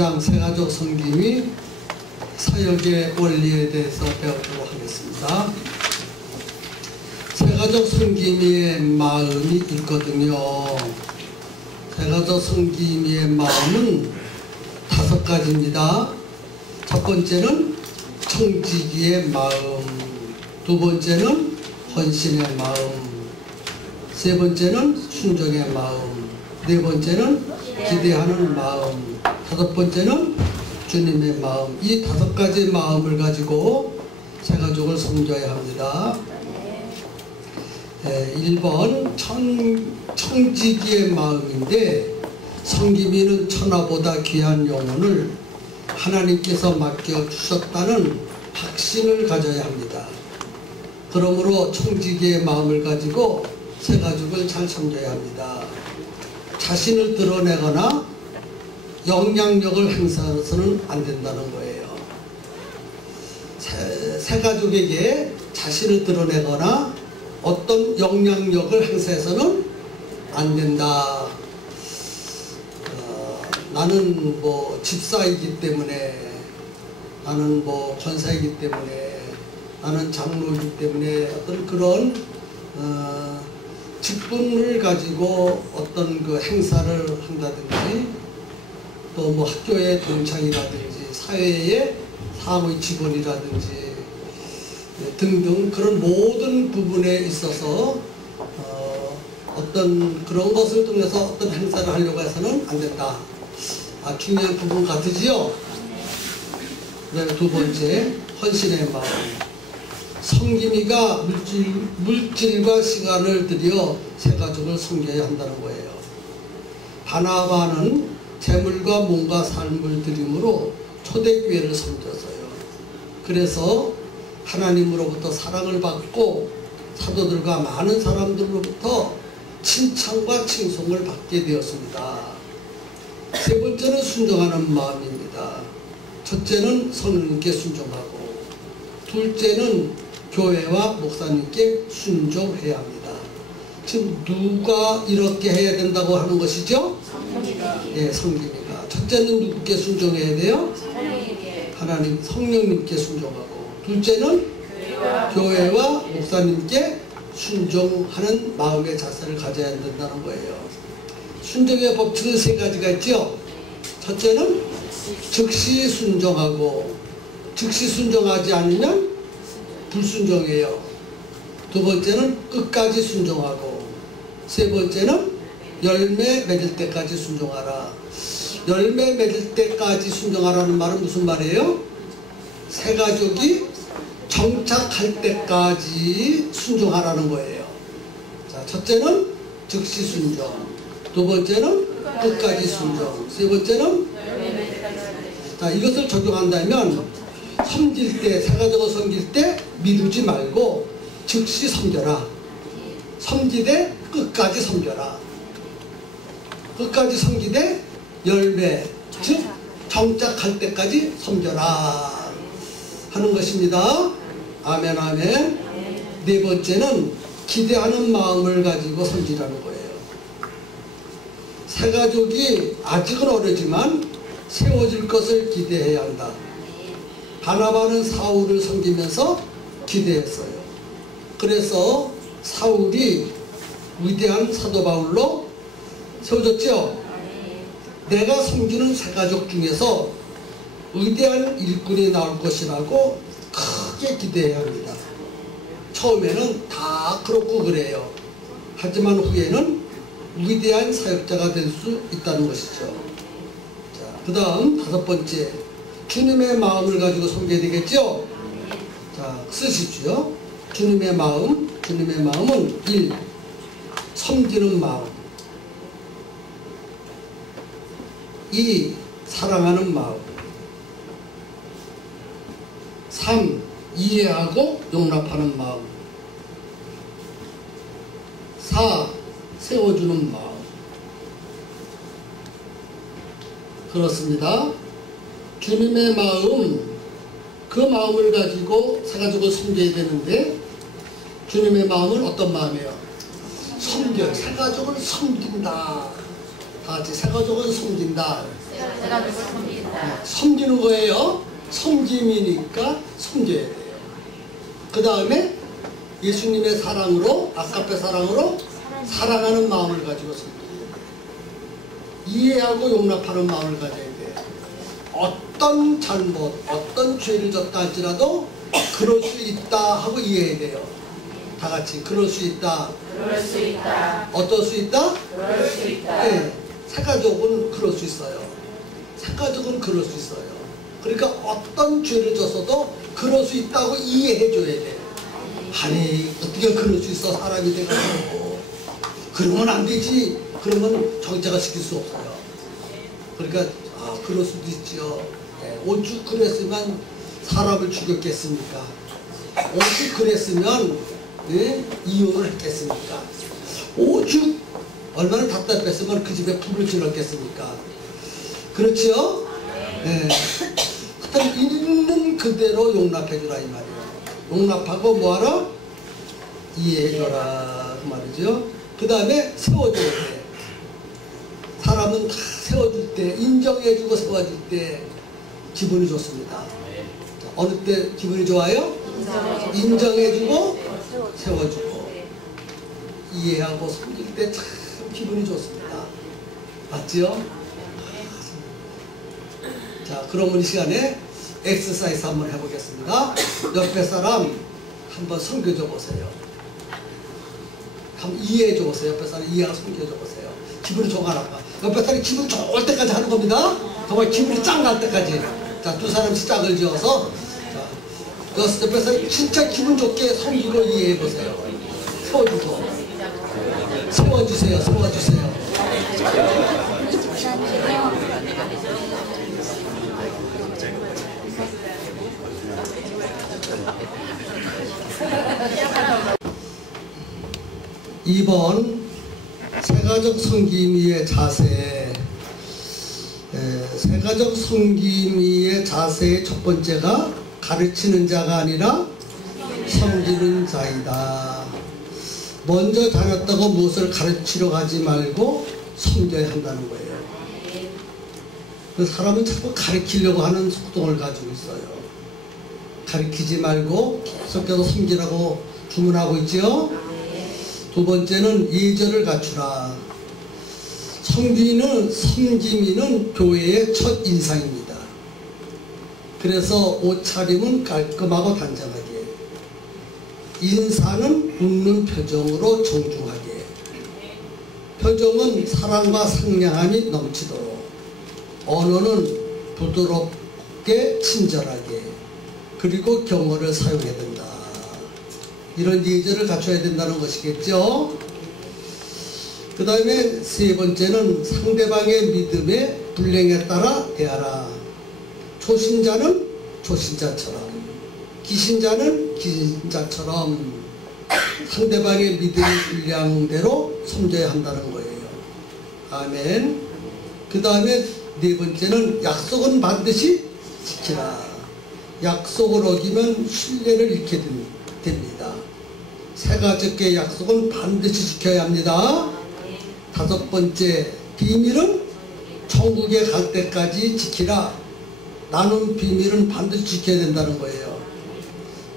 세가족 섬김이 사역의 원리에 대해서 배우도록 하겠습니다. 세가족 섬김의 마음이 있거든요. 세가족 섬김의 마음은 5가지입니다. 첫 번째는 청지기의 마음, 두 번째는 헌신의 마음, 세 번째는 순종의 마음, 네 번째는 기대하는 마음, 다섯 번째는 주님의 마음. 이 5가지 마음을 가지고 세가족을 섬겨야 합니다. 1번 청지기의 마음인데, 섬김이는 천하보다 귀한 영혼을 하나님께서 맡겨주셨다는 확신을 가져야 합니다. 그러므로 청지기의 마음을 가지고 세가족을 잘 섬겨야 합니다. 자신을 드러내거나 영향력을 행사해서는 안 된다는 거예요. 세가족에게 자신을 드러내거나 어떤 영향력을 행사해서는 안 된다. 나는 뭐 집사이기 때문에, 나는 뭐 권사이기 때문에, 나는 장로이기 때문에 어떤 그런 직분을 가지고 어떤 그 행사를 한다든지, 또 뭐 학교의 동창이라든지 사회의 사무의 직원이라든지 등등 그런 모든 부분에 있어서 어떤 그런 것을 통해서 어떤 행사를 하려고 해서는 안 된다. 중요한 부분 같으지요? 두 번째, 헌신의 마음. 섬김이가 물질과 시간을 들여 세가족을 섬겨야 한다는 거예요. 바나바는 재물과 몸과 삶을 드림으로 초대교회를 섬겼어요. 그래서 하나님으로부터 사랑을 받고 사도들과 많은 사람들로부터 칭찬과 칭송을 받게 되었습니다. 세 번째는 순종하는 마음입니다. 첫째는 성령님께 순종하고, 둘째는 교회와 목사님께 순종해야 합니다. 지금 누가 이렇게 해야 된다고 하는 것이죠? 예, 성김이가. 첫째는 누구께 순종해야 돼요? 하나님, 성령님께 순종하고, 둘째는 교회와 목사님께 순종하는 마음의 자세를 가져야 된다는 거예요. 순종의 법칙은 3가지가 있죠. 첫째는 즉시 순종하고, 즉시 순종하지 않으면 불순종이에요. 두 번째는 끝까지 순종하고, 세 번째는 열매 맺을 때까지 순종하라. 열매 맺을 때까지 순종하라는 말은 무슨 말이에요? 세가족이 정착할 때까지 순종하라는 거예요. 자, 첫째는 즉시 순종, 두 번째는 끝까지 순종, 세 번째는 자, 이것을 적용한다면 섬길 때, 세가족을 섬길 때 미루지 말고 즉시 섬겨라. 섬기되 끝까지 섬겨라. 끝까지 섬기되 열매, 즉 정착할 때까지 섬겨라 하는 것입니다. 아멘, 아멘. 네 번째는 기대하는 마음을 가지고 섬기라는 거예요. 세가족이 아직은 어리지만 세워질 것을 기대해야 한다. 바나바는 사울을 섬기면서 기대했어요. 그래서 사울이 위대한 사도 바울로 세워졌죠. 내가 섬기는 세가족 중에서 위대한 일꾼이 나올 것이라고 크게 기대해야 합니다. 처음에는 다 그렇고 그래요. 하지만 후에는 위대한 사역자가 될 수 있다는 것이죠. 자, 그 다음 5번째, 주님의 마음을 가지고 섬겨야 되겠죠. 자, 쓰십시오. 주님의 마음. 주님의 마음은 1. 섬기는 마음, 2. 사랑하는 마음, 3. 이해하고 용납하는 마음, 4. 세워주는 마음. 그렇습니다. 주님의 마음, 그 마음을 가지고 세가족을 섬겨야 되는데, 주님의 마음은 어떤 마음이에요? 섬겨, 세가족을 섬긴다 다 같이 새가족은 섬긴다. 새가족을 섬긴다. 섬기는 거예요. 섬김이니까 섬겨야 돼요. 그 다음에 예수님의 사랑으로, 아까페 사랑으로 사랑하는 마음을 가지고 섬겨야 돼요. 이해하고 용납하는 마음을 가져야 돼요. 어떤 잘못, 어떤 죄를 졌다 할지라도 그럴 수 있다 하고 이해해야 돼요. 다 같이 그럴 수 있다. 그럴 수 있다. 어떨 수 있다? 그럴 수 있다. 네. 새가족은 그럴 수 있어요. 새가족은 그럴 수 있어요. 그러니까 어떤 죄를 졌어도 그럴 수 있다고 이해해줘야 돼요. 아니 어떻게 그럴 수 있어 사람이 돼가지고 그러면 안 되지. 그러면 정자가 시킬 수 없어요. 그러니까 그럴 수도 있죠. 오죽 그랬으면 사람을 죽였겠습니까? 오죽 그랬으면 이혼을 했겠습니까? 오죽 얼마나 답답했으면 그 집에 불을 질렀겠습니까? 그렇죠? 하여튼 있는 그대로 용납해주라 이 말이에요. 용납하고 뭐하라? 이해해줘라 그 말이죠. 그 다음에 세워줘야 돼. 사람은 다 세워줄 때, 인정해주고 세워줄 때 기분이 좋습니다. 어느 때 기분이 좋아요? 인정해주고 세워주고 이해하고 섬길 때 참 기분이 좋습니다. 맞죠? 자, 그러면 이 시간에 엑서사이즈 한번 해보겠습니다. 옆에 사람 한번 섬겨줘 보세요. 한번 이해해줘 보세요. 옆에 사람 이해하고 섬겨줘 보세요. 기분이 좋아 나가. 옆에 사람이 기분 좋을 때까지 하는 겁니다. 정말 기분이 짱 날 때까지. 자, 두 사람씩 짝을 지어서 자, 옆에 사람이 진짜 기분 좋게 섬기고 이해해 보세요. 세워주고 세워주세요. 세워주세요. 이번 새가족 섬김이의 자세, 새가족 섬김이의 자세의 첫 번째가 가르치는 자가 아니라 섬기는 자이다. 먼저 다녔다고 무엇을 가르치려 하지 말고 섬겨야 한다는 거예요. 그 사람은 자꾸 가르치려고 하는 속동을 가지고 있어요. 가르치지 말고 계속해서 섬기라고 주문하고 있죠. 두 번째는 예절을 갖추라. 섬김이는 교회의 첫 인상입니다. 그래서 옷차림은 깔끔하고 단정하게, 인사는 웃는 표정으로 정중하게, 표정은 사랑과 상냥함이 넘치도록, 언어는 부드럽게 친절하게, 그리고 경어를 사용해야 된다. 이런 예절을 갖춰야 된다는 것이겠죠. 그 다음에 세 번째는 상대방의 믿음에 불량에 따라 대하라. 초신자는 초신자처럼, 기신자는 기신자처럼 상대방의 믿음의 분량대로 섬겨야 한다는 거예요. 아멘. 그 다음에 네 번째는 약속은 반드시 지키라. 약속을 어기면 신뢰를 잃게 됩니다. 새가족의 약속은 반드시 지켜야 합니다. 다섯 번째, 비밀은 천국에 갈 때까지 지키라. 나눈 비밀은 반드시 지켜야 된다는 거예요.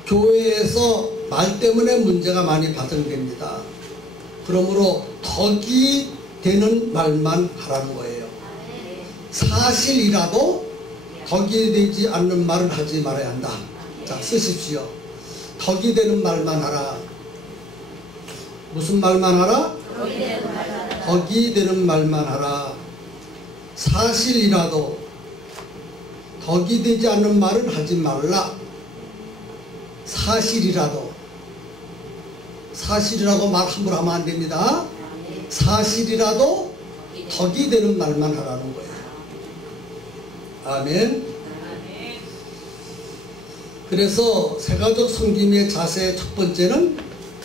교회에서 말 때문에 문제가 많이 발생됩니다. 그러므로 덕이 되는 말만 하라는 거예요. 사실이라도 덕이 되지 않는 말은 하지 말아야 한다. 자, 쓰십시오. 덕이 되는 말만 하라. 무슨 말만 하라? 덕이 되는 말만 하라. 사실이라도 덕이 되지 않는 말은 하지 말라. 사실이라도, 사실이라고 말 함부로 하면 안 됩니다. 사실이라도 덕이 되는 말만 하라는 거예요. 아멘. 그래서 새가족 섬김의 자세의 첫 번째는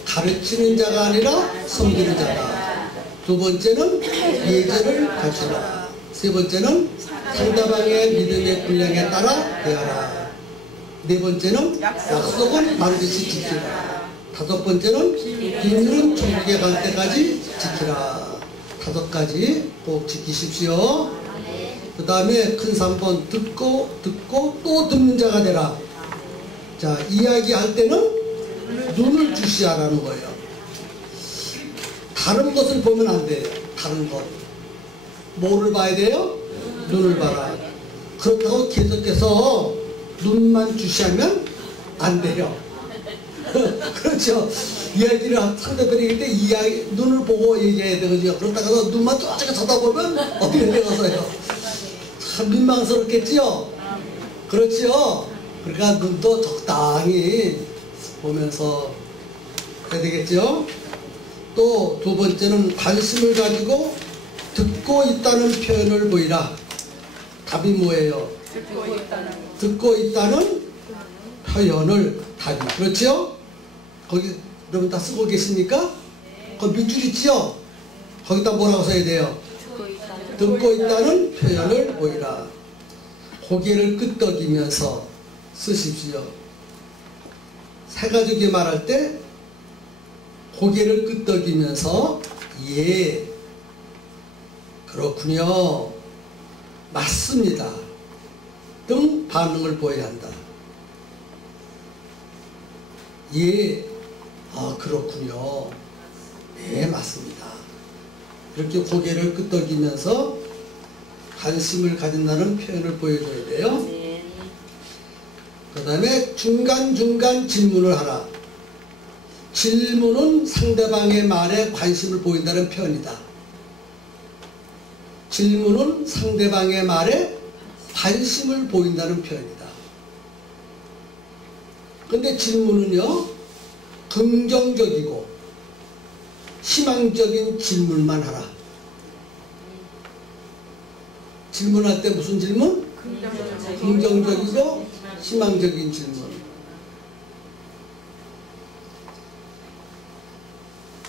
가르치는 자가 아니라 섬기는 자다. 두 번째는 예절을 갖추라. 세 번째는 상대방의 믿음의 분량에 따라 대하라. 네 번째는 약속은 반드시 지키라. 다섯 번째는 비밀은 천국에 갈 때까지 지키라. 5가지 꼭 지키십시오. 그 다음에 큰 3번 듣고 또 듣는 자가 되라. 자, 이야기할 때는 눈을 주시하라는 거예요. 다른 것을 보면 안 돼요. 다른 것. 뭐를 봐야 돼요? 눈을 봐라. 그렇다고 계속해서 눈만 주시하면 안 돼요. 그렇죠. 이야기를 상대편이 얘기할 때 눈을 보고 얘기해야 되거든요. 그렇다가 눈만 쫙 쳐다보면 어떻게 되겠어요? 참 민망스럽겠지요? 그렇지요? 그러니까 눈도 적당히 보면서 해야 되겠죠? 또 두 번째는 관심을 가지고 듣고 있다는 표현을 보이라. 답이 뭐예요? 듣고 있다는 표현을 답이. 그렇죠? 거기 여러분 다 쓰고 계십니까? 거기 밑줄 있지요? 거기다 뭐라고 써야 돼요? 듣고 있다는 표현을 보이라. 고개를 끄덕이면서 쓰십시오. 세 가족이 말할 때 고개를 끄덕이면서 예, 그렇군요, 맞습니다 등 반응을 보여야 한다. 예, 그렇군요, 네, 맞습니다. 이렇게 고개를 끄덕이면서 관심을 가진다는 표현을 보여줘야 돼요. 그 다음에 중간중간 질문을 하라. 질문은 상대방의 말에 관심을 보인다는 표현이다. 질문은 상대방의 말에 관심을 보인다는 표현이다. 근데 질문은요, 긍정적이고 희망적인 질문만 하라. 질문할 때 무슨 질문? 긍정적이고 희망적인 질문.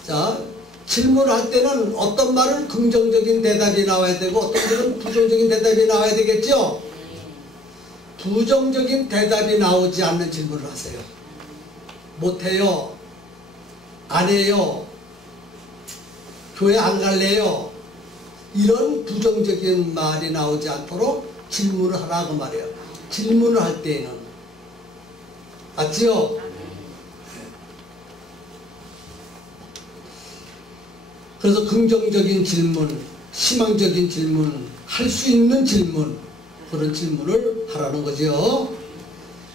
자, 질문할 때는 어떤 말은 긍정적인 대답이 나와야 되고 어떤 말은 부정적인 대답이 나와야 되겠죠? 부정적인 대답이 나오지 않는 질문을 하세요. 못해요, 안 해요, 교회 안 갈래요, 이런 부정적인 말이 나오지 않도록 질문을 하라고 말해요. 질문을 할 때에는. 맞지요? 그래서 긍정적인 질문, 희망적인 질문, 할 수 있는 질문, 그런 질문을 하라는 거죠.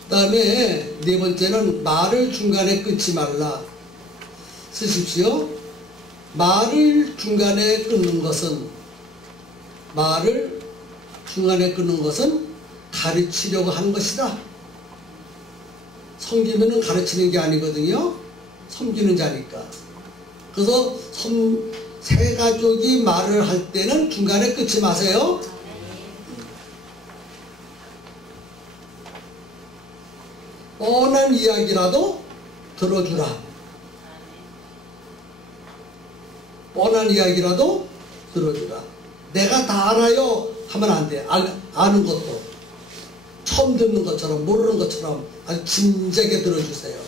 그 다음에 네 번째는 말을 중간에 끊지 말라. 쓰십시오. 말을 중간에 끊는 것은 가르치려고 하는 것이다. 섬기면은 가르치는 게 아니거든요. 섬기는 자니까. 그래서 세 가족이 말을 할 때는 중간에 끊지 마세요. 뻔한 이야기라도 들어주라. 뻔한 이야기라도 들어주라. 내가 다 알아요 하면 안 돼. 아는 것도 처음 듣는 것처럼, 모르는 것처럼 아주 진지하게 들어주세요.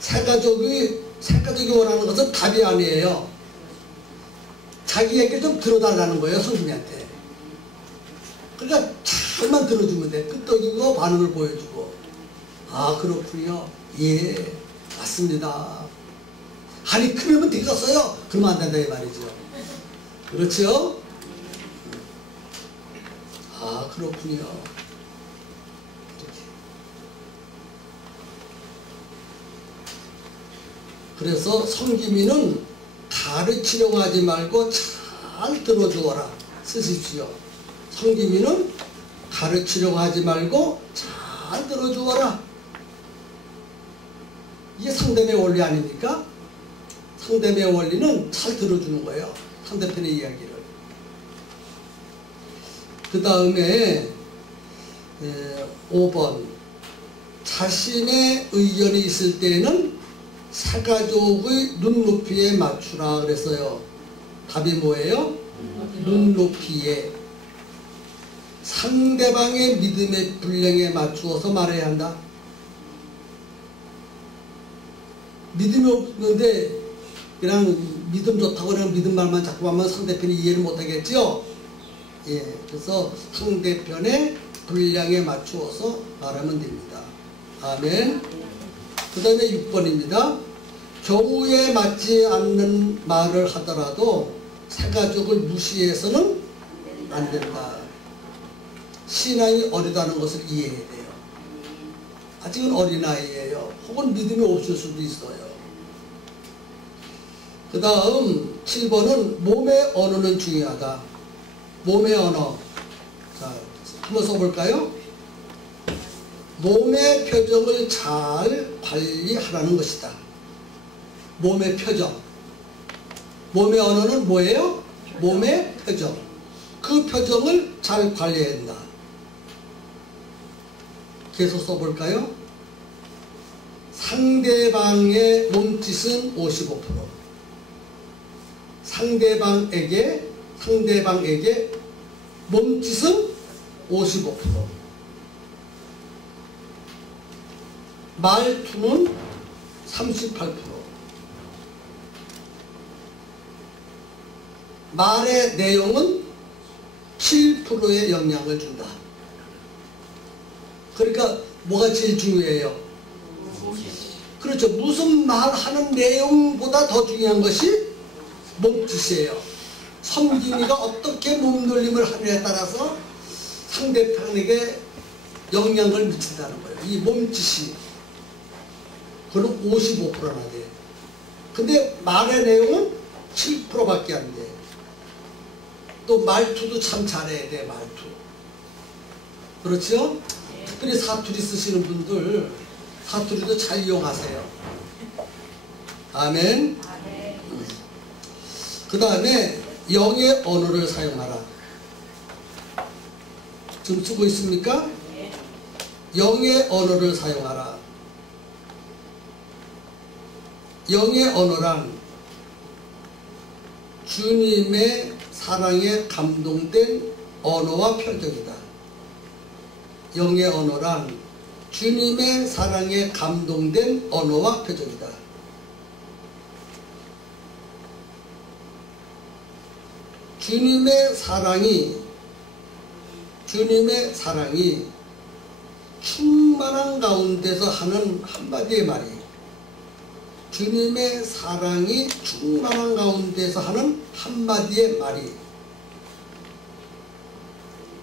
세 가족이 원하는 것은 답이 아니에요. 자기 얘기를 좀 들어달라는 거예요, 성님한테. 그러니까 잘만 들어주면 돼. 끄떡이고 반응을 보여주고. 아, 그렇군요, 예, 맞습니다. 아니, 그러면 되겠어요? 그러면 안 된다 이 말이죠. 그렇죠? 아, 그렇군요. 그래서 성기민은 가르치려고 하지 말고 잘 들어주어라. 쓰십시오. 성기민은 가르치려고 하지 말고 잘 들어주어라. 이게 상담의 원리 아닙니까? 상담의 원리는 잘 들어주는 거예요. 상대편의 이야기를. 그 다음에 5번 자신의 의견이 있을 때에는 사가족의 눈높이에 맞추라 그랬어요. 답이 뭐예요? 눈높이에. 상대방의 믿음의 분량에 맞추어서 말해야 한다. 믿음이 없는데 그냥 믿음 좋다고 그냥 믿음 말만 자꾸 하면 상대편이 이해를 못하겠죠. 예, 그래서 상대편의 분량에 맞추어서 말하면 됩니다. 아멘. 그 다음에 6번입니다. 경우에 맞지 않는 말을 하더라도 새가족을 무시해서는 안 된다. 신앙이 어리다는 것을 이해해야 돼요. 아직은 어린아이예요. 혹은 믿음이 없을 수도 있어요. 그 다음 7번은 몸의 언어는 중요하다. 몸의 언어. 자, 한번 써볼까요? 몸의 표정을 잘 관리하라는 것이다. 몸의 표정. 몸의 언어는 뭐예요? 몸의 표정. 그 표정을 잘 관리해야 한다. 계속 써볼까요? 상대방의 몸짓은 55%. 상대방에게 몸짓은 55%. 말투는 38%. 말의 내용은 7%의 영향을 준다. 그러니까 뭐가 제일 중요해요? 그렇죠. 무슨 말하는 내용보다 더 중요한 것이 몸짓이에요. 섬김이가 어떻게 몸놀림을 하느냐에 따라서 상대편에게 영향을 미친다는 거예요. 이 몸짓이. 그럼 55%나 돼. 근데 말의 내용은 7%밖에 안 돼. 또 말투도 참 잘해야 돼. 말투. 그렇죠? 특별히 사투리 쓰시는 분들 사투리도 잘 이용하세요. 아멘. 그 다음에 영의 언어를 사용하라. 지금 쓰고 있습니까? 영의 언어를 사용하라. 영의 언어란 주님의 사랑에 감동된 언어와 표정이다. 영의 언어란 주님의 사랑에 감동된 언어와 표정이다. 주님의 사랑이 충만한 가운데서 하는 한마디의 말이, 주님의 사랑이 충만한 가운데서 하는 한마디의 말이,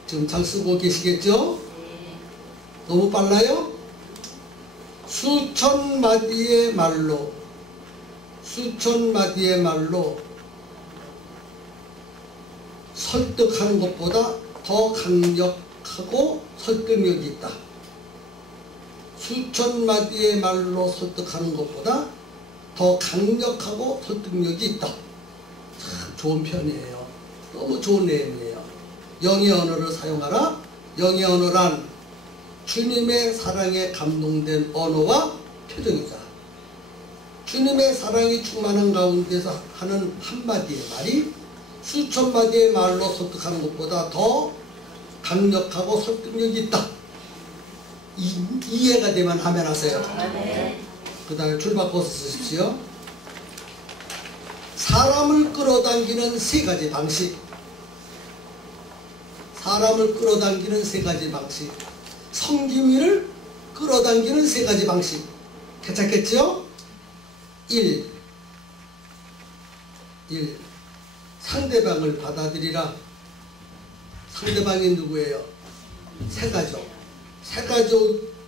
지금 잘 쓰고 계시겠죠? 너무 빨라요? 수천 마디의 말로 설득하는 것보다 더 강력하고 설득력이 있다. 수천 마디의 말로 설득하는 것보다 더 강력하고 설득력이 있다. 참 좋은 편이에요. 너무 좋은 내용이에요. 영의 언어를 사용하라. 영의 언어란 주님의 사랑에 감동된 언어와 표정이다. 주님의 사랑이 충만한 가운데서 하는 한마디의 말이 수천 마디의 말로 설득하는 것보다 더 강력하고 설득력이 있다. 이해가 되면 아멘 하세요. 그 다음에 줄 바꿔서 쓰십시오. 사람을 끌어당기는 세 가지 방식. 사람을 끌어당기는 세 가지 방식. 섬김이를 끌어당기는 세 가지 방식. 괜찮겠죠? 1. 상대방을 받아들이라. 상대방이 누구예요? 새가족.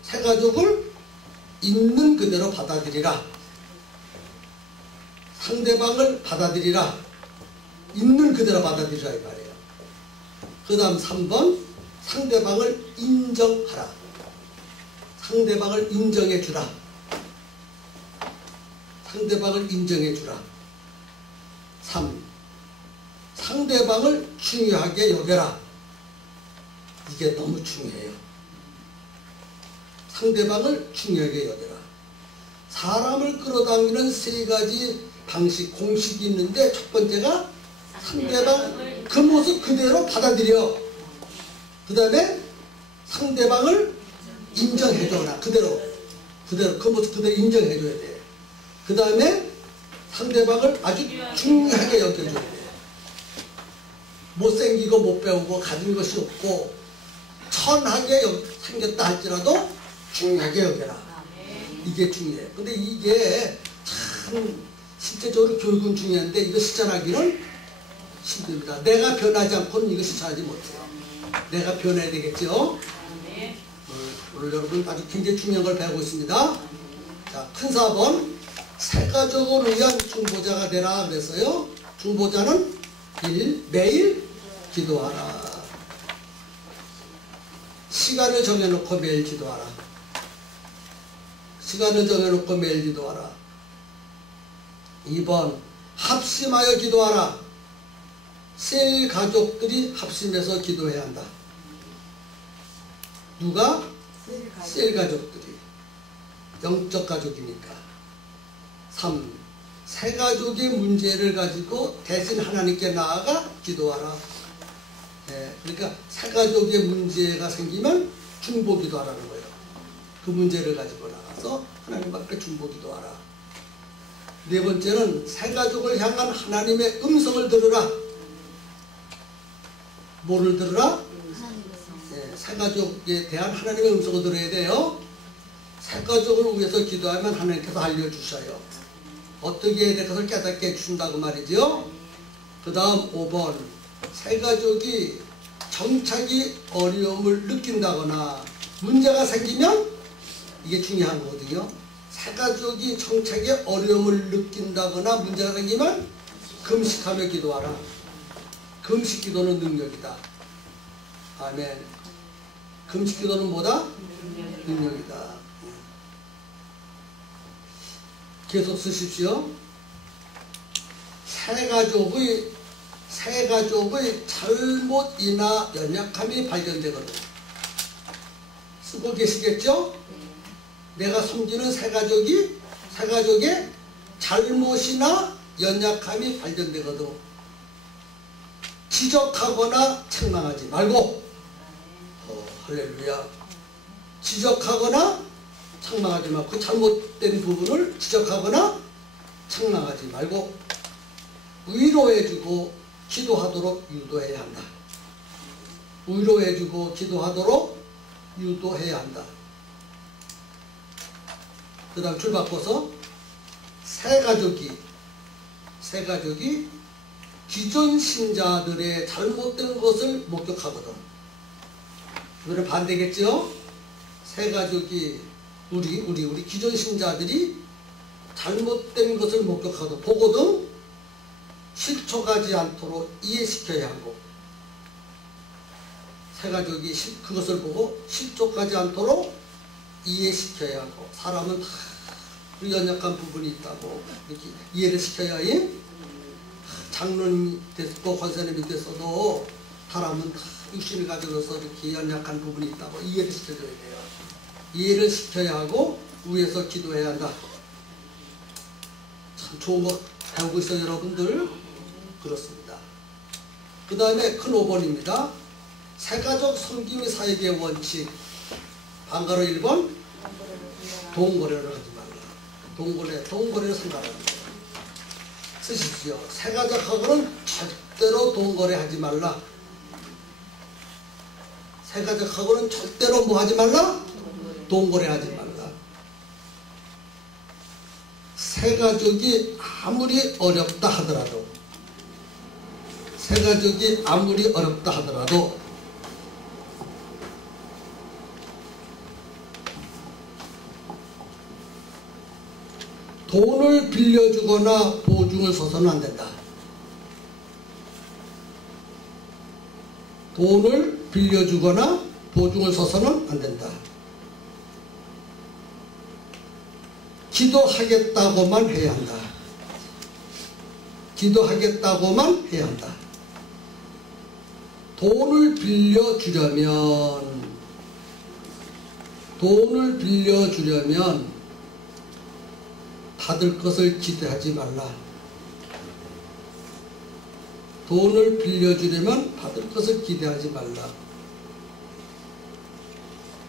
새가족을 있는 그대로 받아들이라. 상대방을 받아들이라. 있는 그대로 받아들이라 이 말이에요. 그 다음 3번 상대방을 인정하라. 상대방을 인정해주라. 상대방을 인정해주라. 3. 상대방을 중요하게 여겨라. 이게 너무 중요해요. 상대방을 중요하게 여겨라. 사람을 끌어당기는 세 가지 방식, 공식이 있는데 첫 번째가 상대방 그 모습 그대로 받아들여. 그 다음에 상대방을 인정해줘라. 그대로 그 모습 그대로 인정해줘야 돼. 그 다음에 상대방을 아주 중요하게 여겨줘야 돼. 못생기고 못 배우고 가진 것이 없고 천하게 생겼다 할지라도 중요하게 여겨라. 이게 중요해. 근데 이게 참 실제적으로 교육은 중요한데 이거 실천하기는 힘듭니다. 내가 변하지 않고는 이거 실천하지 못해요. 내가 변해야 되겠죠. 오늘 여러분 아주 굉장히 중요한 걸 배우고 있습니다. 자, 큰 4번 새가족을 위한 중보자가 되라 그랬어요. 중보자는 1. 매일 기도하라. 시간을 정해놓고 매일 기도하라. 시간을 정해놓고 매일 기도하라. 2번 합심하여 기도하라. 셀 가족들이 합심해서 기도해야 한다. 누가? 셀 가족들이. 영적 가족이니까. 3. 새 가족의 문제를 가지고 대신 하나님께 나아가 기도하라. 네, 그러니까 새 가족의 문제가 생기면 중보 기도하라는 거예요. 그 문제를 가지고 나가서 하나님 앞에 중보 기도하라. 4번째는 새 가족을 향한 하나님의 음성을 들으라. 뭐를 들으라? 네, 새 가족에 대한 하나님의 음성을 들어야 돼요. 새 가족을 위해서 기도하면 하나님께서 알려주셔요. 어떻게 해야 될 것을 깨닫게 해주신다고 말이죠. 그 다음 5번 새 가족이 정착이 어려움을 느낀다거나 문제가 생기면 이게 중요한 거거든요. 새 가족이 정착에 어려움을 느낀다거나 문제가 생기면 금식하며 기도하라. 금식 기도는 능력이다. 아멘. 금식 기도는 뭐다? 능력이다. 계속 쓰십시오. 새 가족의 잘못이나 연약함이 발견되거든. 쓰고 계시겠죠? 내가 섬기는 새 가족의 잘못이나 연약함이 발견되거든. 지적하거나 책망하지 말고, 할렐루야. 지적하거나 책망하지 말고, 그 잘못된 부분을 지적하거나 책망하지 말고 위로해주고 기도하도록 유도해야 한다. 위로해주고 기도하도록 유도해야 한다. 그 다음 줄 바꿔서 새 가족이 기존 신자들의 잘못된 것을 목격하거든. 이거는 반대겠죠? 새 가족이 우리 기존 신자들이 잘못된 것을 목격하거든. 보거든. 실족하지 않도록 이해시켜야 하고, 새 가족이 그것을 보고 실족하지 않도록 이해시켜야 하고, 사람은 다 연약한 부분이 있다고 이렇게 이해를 시켜야 해. 장로님이 됐고 권사님이 됐어도 사람은 다 육신을 가지고서 이렇게 연약한 부분이 있다고 이해를 시켜줘야 돼요. 이해를 시켜야 하고 위에서 기도해야 한다. 참 좋은 거 배우고 있어요, 여러분들. 그렇습니다. 그 다음에 큰 5번입니다. 새가족 섬김의 사역의 원칙. 반가로 1번 동거래를 하지 말라. 동거래를 상관하는 거예요. 쓰십시오. 새가족하고는 절대로 동거래 하지 말라. 새가족하고는 절대로 뭐 하지 말라? 동거래 하지 말라. 새가족이 아무리 어렵다 하더라도, 새가족이 아무리 어렵다 하더라도 돈을 빌려주거나 보증을 서서는 안 된다. 돈을 빌려주거나 보증을 서서는 안 된다. 기도하겠다고만 해야 한다. 기도하겠다고만 해야 한다. 돈을 빌려주려면 받을 것을 기대하지 말라. 돈을 빌려주려면 받을 것을 기대하지 말라.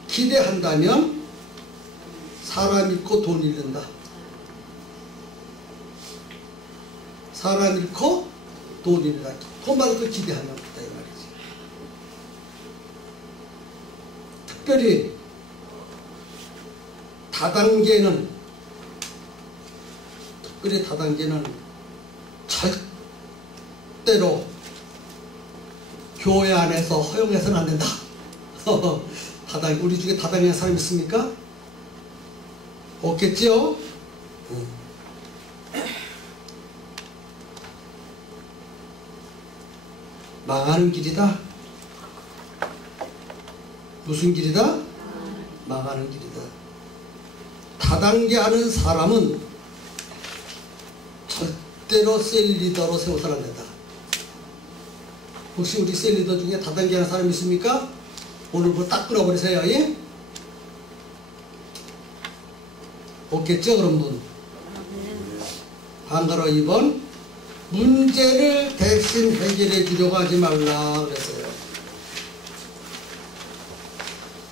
기대한다면 사람 잃고 돈 잃는다. 사람 잃고 돈 잃으라. 돈 받을 거 기대하면 없다 이 말이지. 특별히 다단계는 절대로 교회 안에서 허용해서는 안 된다. 우리 중에 다단계한 사람 있습니까? 없겠지요? 망하는 길이다. 무슨 길이다? 망하는 길이다. 다단계하는 사람은 절대로 셀리더로 세워서는 안 된다. 혹시 우리 셀리더 중에 다단계하는 사람 있습니까? 오늘 뭐 딱 끊어버리세요. 예? 없겠죠? 그런 분. 한가로 2번 문제를 대신 해결해 주려고 하지 말라 그랬어요.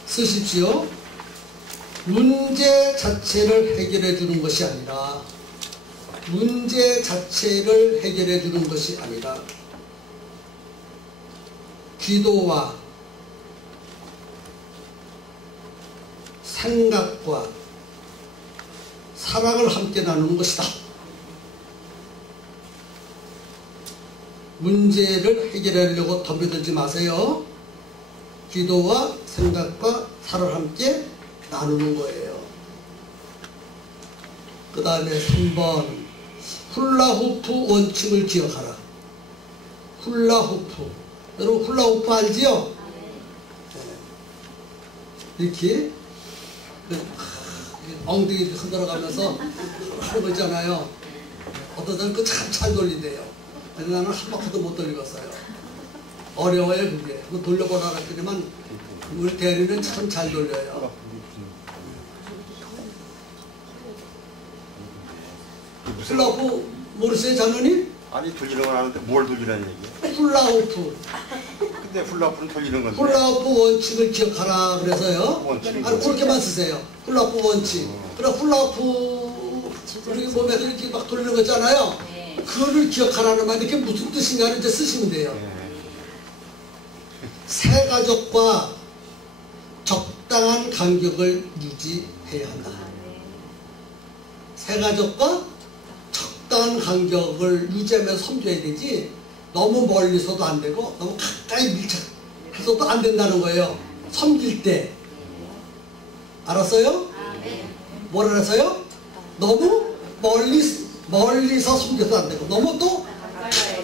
쓰십시오. 문제 자체를 해결해 주는 것이 아니라 문제 자체를 해결해 주는 것이 아니라 기도와 생각과 사랑을 함께 나누는 것이다. 문제를 해결하려고 덤벼들지 마세요. 기도와 생각과 사랑을 함께 나누는 거예요. 그 다음에 3번 훌라후프 원칙을 기억하라. 훌라후프. 여러분 훌라후프 알지요? 이렇게 엉덩이 흔들어가면서 하는 거 있잖아요. 어떤 사람은 그 잘 돌린대요. 근데 나는 한 바퀴도 못 돌리겠어요. 어려워요 그게. 돌려보라 그랬더니만 우리 대리는 참 잘 돌려요. 훌라후프 모르세요 장로님? 아니 돌리는 건 아는데 뭘 돌리라는 얘기야? 훌라후프. 근데 훌라후프는 돌리는 건데. 훌라후프 원칙을 기억하라 그래서요. 원칙. 아니 그렇게만 쓰세요. 훌라후프 원칙. 그럼 훌라후프 우리 몸에서 이렇게 막 돌리는 거 있잖아요. 그거를 기억하라는 말이 그게 무슨 뜻인가를 이제 쓰시면 돼요. 새 가족과 적당한 간격을 유지해야 한다. 새 가족과 적당한 간격을 유지하면서 섬겨야 되지 너무 멀리서도 안 되고 너무 가까이 밀착해서도 안 된다는 거예요. 섬길 때. 알았어요? 뭘 알았어요? 너무 멀리서 섬겨도 안 되고 너무 또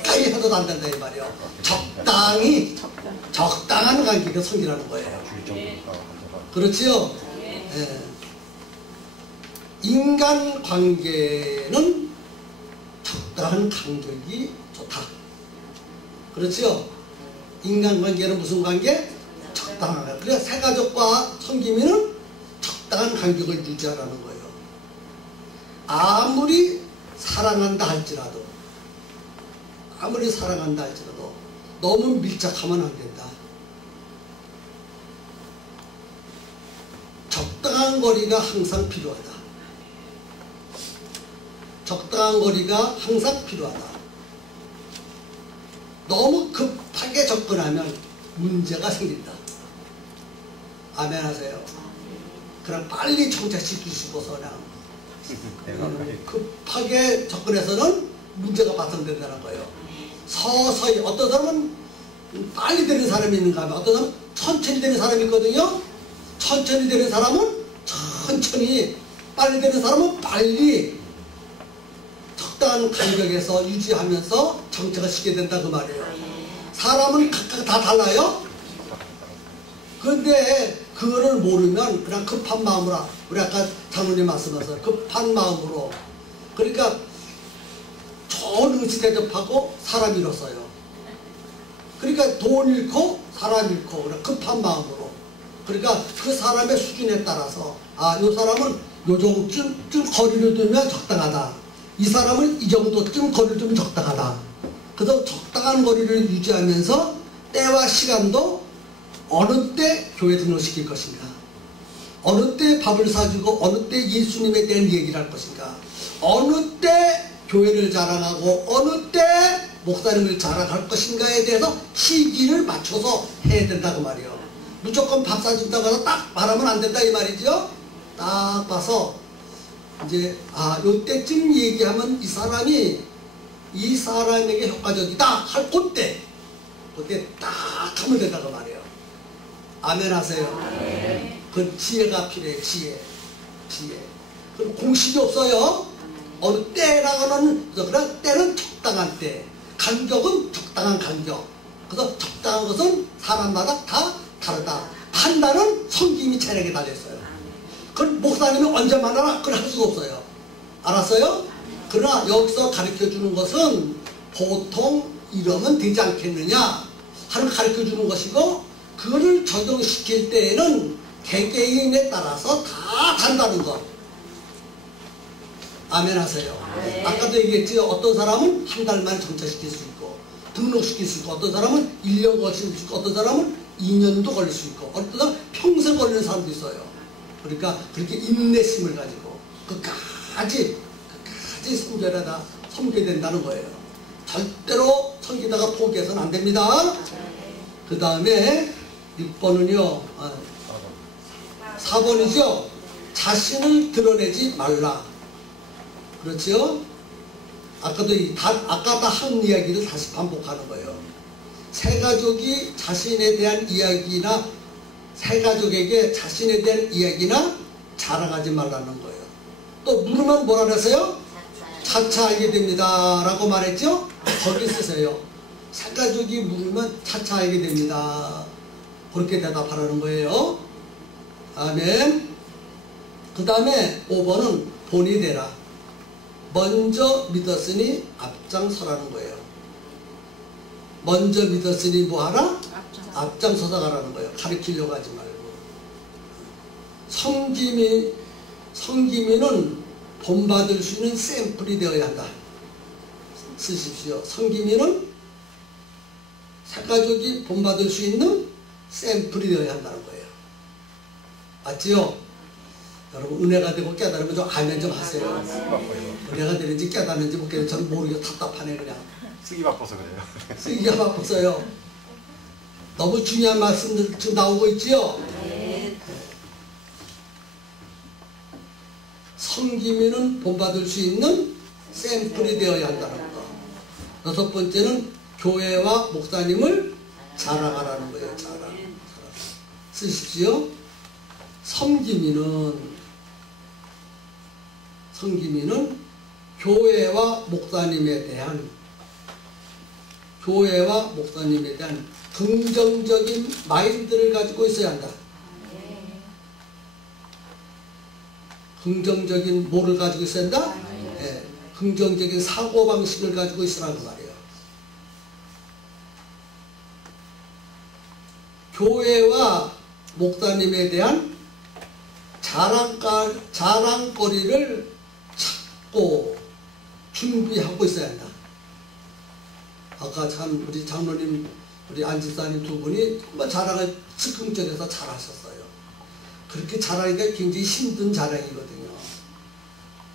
가까이 해도 안 된다 이 말이에요. 적당한 간격에 섬기라는 거예요. 그렇지요? 네. 인간관계는 적당한 간격이 좋다. 그렇지요? 인간관계는 무슨 관계? 적당한 관계. 그래서 새가족과 섬기면은 적당한 간격을 유지하라는 거예요. 아무리 사랑한다 할지라도 너무 밀착하면 안 된다. 적당한 거리가 항상 필요하다. 적당한 거리가 항상 필요하다. 너무 급하게 접근하면 문제가 생긴다. 아멘 하세요. 그냥 빨리 정착시키시고서 그냥 급하게 접근해서는 문제가 발생된다는 거예요. 서서히 어떤 사람은 빨리 되는 사람이 있는가 하면 어떤 사람은 천천히 되는 사람이 있거든요. 천천히 되는 사람은 천천히, 빨리 되는 사람은 빨리 적당한 간격에서 유지하면서 정착을 시키게 된다 그 말이에요. 사람은 각각 다 달라요. 그런데 그거를 모르면 그냥 급한 마음으로, 우리 아까 장로님 말씀하셨어요. 급한 마음으로, 그러니까 좋은 의지 대접하고 사람 잃었어요. 그러니까 돈 잃고 사람 잃고 그냥 급한 마음으로. 그러니까 그 사람의 수준에 따라서 이 사람은 요 정도쯤 거리를 두면 적당하다. 이 사람은 이 정도쯤 거리를 두면 적당하다. 그래서 적당한 거리를 유지하면서 때와 시간도 어느 때 교회 등록시킬 것인가, 어느 때 밥을 사주고 어느 때 예수님에 대한 얘기를 할 것인가, 어느 때 교회를 자랑하고 어느 때 목사님을 자랑할 것인가에 대해서 시기를 맞춰서 해야 된다고 말이에요. 무조건 밥 사준다고 해서 딱 말하면 안 된다 이 말이죠. 딱 봐서 이제 요때쯤 얘기하면 이 사람에게 효과적이다 할 그때 딱 하면 된다고 말이에요. 아멘 하세요. 그건 지혜가 필요해요. 지혜. 그럼 공식이 없어요. 어느 때라고는 그런 때는 적당한 때, 간격은 적당한 간격. 그래서 적당한 것은 사람마다 다 다르다. 판단은 성김이 체력에 달렸어요. 그럼 목사님이 언제 만나나 그걸 할 수가 없어요. 알았어요? 그러나 여기서 가르쳐주는 것은 보통 이러면 되지 않겠느냐 하는 가르쳐주는 것이고, 그거를 적용시킬 때에는 개개인에 따라서 다 다르다는 것. 아멘 하세요. 네. 아까도 얘기했지. 어떤 사람은 한 달 만에 정착시킬 수 있고 등록시킬 수 있고, 어떤 사람은 1년 걸릴 수 있고, 어떤 사람은 2년도 걸릴 수 있고, 어떤 사람은 평생 걸리는 사람도 있어요. 그러니까 그렇게 인내심을 가지고 끝까지 섬겨야 된다는 거예요. 절대로 섬기다가 포기해서는 안 됩니다. 그 다음에 6번은요 4번이죠. 자신을 드러내지 말라. 그렇죠? 아까 다 한 이야기를 다시 반복하는 거예요. 새 가족이 자신에 대한 이야기나 새 가족에게 자신에 대한 이야기나 자랑하지 말라는 거예요. 또 물으면 뭐라 그랬어요? 차차 알게 됩니다 라고 말했죠? 거기 쓰세요. 새 가족이 물으면 차차 알게 됩니다. 그렇게 대답하라는 거예요. 아멘. 그 다음에 5번은 본이 되라. 먼저 믿었으니 앞장서라는 거예요. 먼저 믿었으니 뭐하라? 앞장서서 가라는 거예요. 가르치려고 하지 말고. 성기민은 본받을 수 있는 샘플이 되어야 한다. 쓰십시오. 성기민은 새가족이 본받을 수 있는 샘플이 되어야 한다는 거예요. 맞지요? 여러분 은혜가 되고 깨달으면 좀 아멘 좀 하세요. 은혜가 되는지 깨닫는지 못 깨닫는지 저는 모르게 답답하네 그냥. 쓰기 바빠서 그래요. 쓰기가 바빠서요. 너무 중요한 말씀들 지금 나오고 있지요? 성기민은 본받을 수 있는 샘플이 되어야 한다는 거. 6번째는 교회와 목사님을 자랑하라는 거예요. 자랑. 쓰십시오. 성기민은 교회와 목사님에 대한 긍정적인 마인드를 가지고 있어야 한다. 긍정적인 뭐를 가지고 있어야 한다? 네. 긍정적인 사고방식을 가지고 있으라는 말이에요. 교회와 목사님에 대한 자랑거리를 찾고 준비하고 있어야 한다. 아까 참 우리 장로님, 우리 안집사님 두 분이 정말 자랑을 즉흥적에서 잘하셨어요. 그렇게 자랑하기가 굉장히 힘든 자랑이거든요.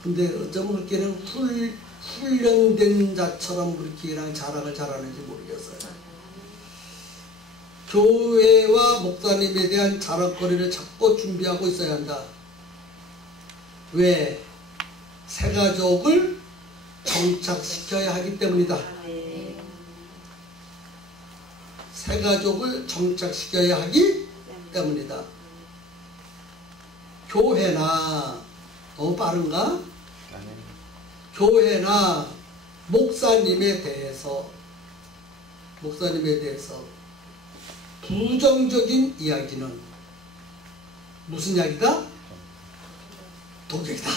근데 어쩌면 그렇게는 훈련된 자처럼 그렇게 자랑을 잘하는지 모르겠어요. 교회와 목사님에 대한 자랑거리를 찾고 준비하고 있어야 한다. 왜? 새 가족을 정착시켜야 하기 때문이다. 새 가족을 정착시켜야 하기 때문이다. 교회나 너무 빠른가? 교회나 목사님에 대해서 부정적인 이야기는 무슨 이야기다? 독약이다.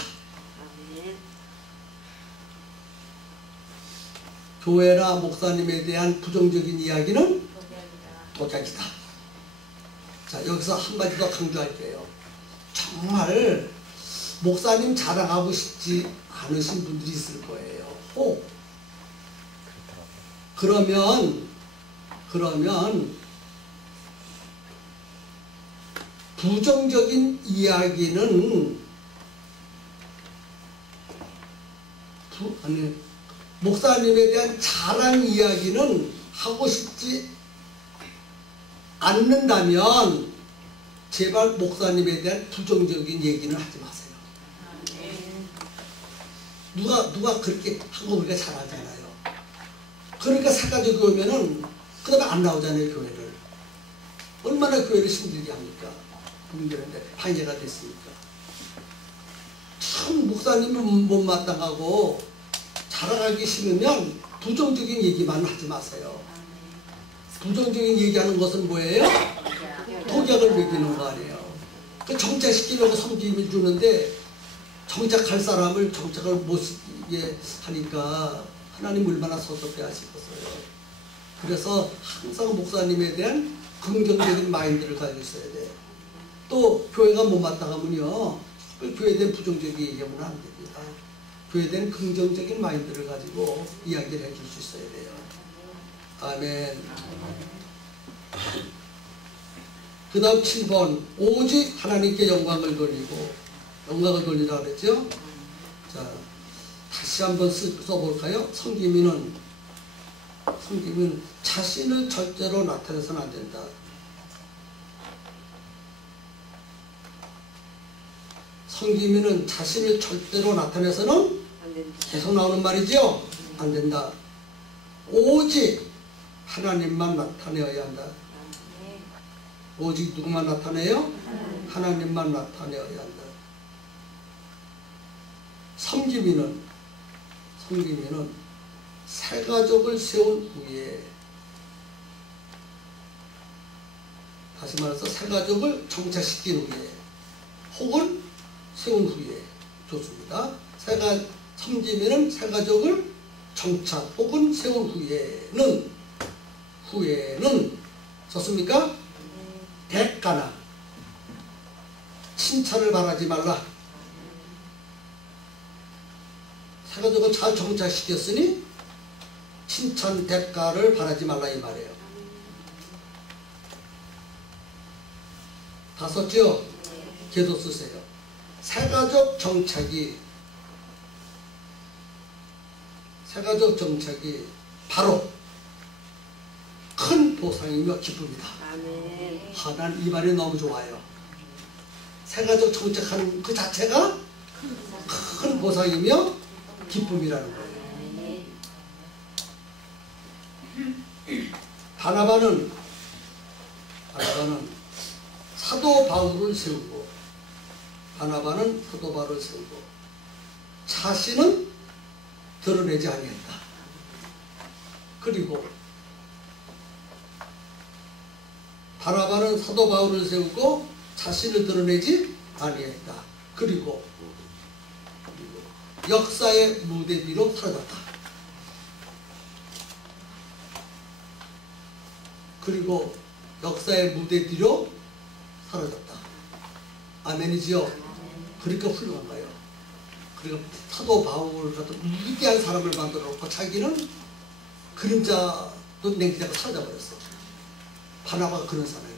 교회나 목사님에 대한 부정적인 이야기는 독약이다. 자, 여기서 한마디 더 강조할게요. 정말 목사님 자랑하고 싶지 않으신 분들이 있을 거예요. 그러면 부정적인 이야기는 목사님에 대한 자랑 이야기는 하고 싶지 않는다면 제발 목사님에 대한 부정적인 얘기는 하지 마세요. 누가 그렇게 하고 우리가 잘하잖아요. 그러니까 사가지고 오면은 그 다음에 안 나오잖아요, 교회를. 얼마나 교회를 힘들게 합니까? 문제인데 방해가 됐으니까. 참 목사님은 못마땅하고 자라가기 싫으면 부정적인 얘기만 하지 마세요. 부정적인 얘기하는 것은 뭐예요? 독약을 먹이는 거 아니에요. 그 정착시키려고 섬김을 주는데 정착할 사람을 정착을 못 시키게 하니까 하나님 얼마나 섭섭해 하시겠어요. 그래서 항상 목사님에 대한 긍정적인 마인드를 가지고 있어야 돼요. 또 교회가 못마땅하면요, 교회에 대한 부정적인 얘기하면 안 됩니다. 교회에 대한 긍정적인 마인드를 가지고 이야기를 해줄 수 있어야 돼요. 아멘. 그 다음 7번 오직 하나님께 영광을 돌리라 그랬죠. 자, 다시 한번 써볼까요? 성기민은 자신을 절대로 나타내서는 안 된다. 성기민은 자신을 절대로 나타내서는 계속 나오는 말이죠. 안 된다. 오직 하나님만 나타내어야 한다. 오직 누구만 나타내요? 하나님만 나타내어야 한다. 섬기민은 새 가족을 세운 후에, 다시 말해서 새 가족을 정착시킨 후에 혹은 세운 후에, 좋습니다. 섬기민은 새 가족을 정착 혹은 세운 후에는 좋습니까? 대가나 칭찬을 바라지 말라. 새 가족을 잘 정착시켰으니 칭찬 대가를 바라지 말라 이 말이에요. 다 썼죠? 걔도 쓰세요. 새 가족 정착이 바로 큰 보상이며 기쁨이다. 난 이 말이 너무 좋아요. 새 가족 정착하는 그 자체가 큰 보상이며 기쁨이라는 거예요. 바나바는 사도 바울을 세우고 자신은 드러내지 아니했다. 그리고 바나바는 사도 바울을 세우고 자신을 드러내지 아니했다. 그리고 역사의 무대 뒤로 사라졌다. 그리고 역사의 무대 뒤로 사라졌다. 아멘이지요? 그러니까 훌륭한 거예요. 그리고 사도 바울 같은 위대한 사람을 만들어 놓고 자기는 그림자도 냉기자가 사라져버렸어. 바나바가 그런 사람이에요.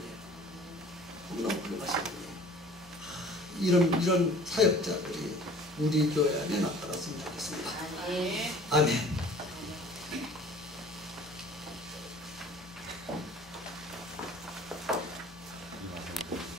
너무 훌륭하신 분이에요. 이런 사역자들이 우리 교회 안에 나타났으면 좋겠습니다. 아멘.